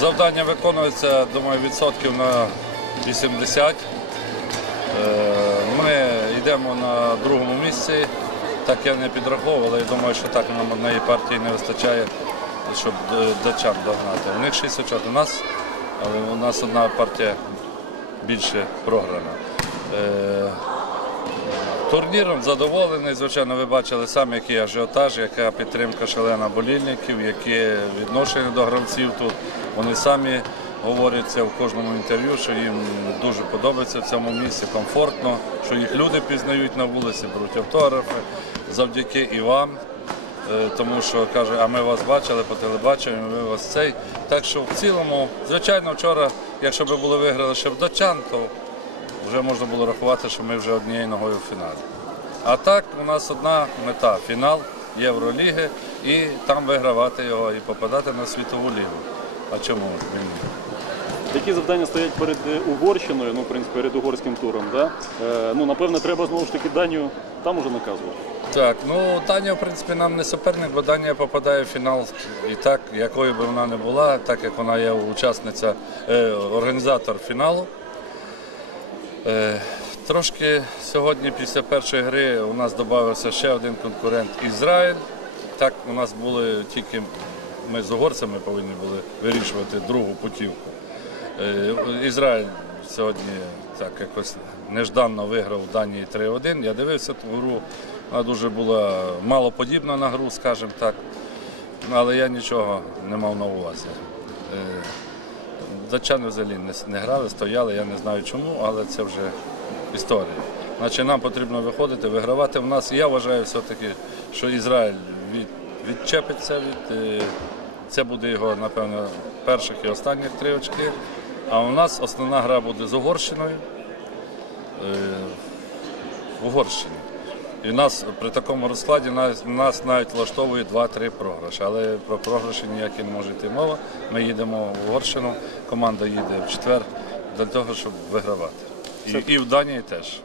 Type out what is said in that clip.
завдання виконується, думаю, відсотків на 80. Е, Ми йдемо на другому місці. Так я не підраховував, але я думаю, що так нам однієї партії не вистачає, щоб е, догнати. У них 6 очок у нас, але у нас одна партія більше програна. Турніром задоволений. Звичайно, ви бачили самі, який ажіотаж, яка підтримка шалена болільників, які відношення до гравців тут. Вони самі говорять це в кожному інтерв'ю, що їм дуже подобається в цьому місці, комфортно, що їх люди пізнають на вулиці, беруть автографи завдяки і вам. Е, Тому що каже, а ми вас бачили по телебаченню, ми вас цей. Так що в цілому, звичайно, вчора, якщо б були виграли ще в датчан, то вже можна було рахувати, що ми вже однією ногою в фіналі. А так у нас одна мета фінал Євроліги і там вигравати його і попадати на світову лігу. А чому він? ні? Які завдання стоять перед е, Угорщиною, ну, в принципі, перед угорським туром, да? Е, ну, напевне, треба знову ж таки Данію там уже наказувати. Так, ну Данія, в принципі, нам не суперник, бо Данія попадає в фінал і так, якою би вона не була, так як вона є учасниця, е, організатор фіналу. Е, трошки сьогодні після першої гри у нас додався ще один конкурент Ізраїль. Так, у нас були тільки ми з угорцями повинні були вирішувати другу путівку. Е, Ізраїль сьогодні так якось нежданно виграв в Данії 3-1. Я дивився ту гру, вона дуже була малоподібна на гру, скажімо так. Але я нічого не мав на увазі. Датчани взагалі не, грали, стояли, я не знаю чому, але це вже історія. Значить, нам потрібно виходити, вигравати. У нас, я вважаю все-таки, що Ізраїль від, відчепиться від. е, Це буде його, напевно, перших і останніх три очки. А у нас основна гра буде з Угорщиною. е, В Угорщині. І нас при такому розкладі нас, нас навіть влаштовує 2-3 програші. Але про програші ніякі не може йти мова. Ми їдемо в Угорщину, команда їде в четвер для того, щоб вигравати. І, і в Данії теж.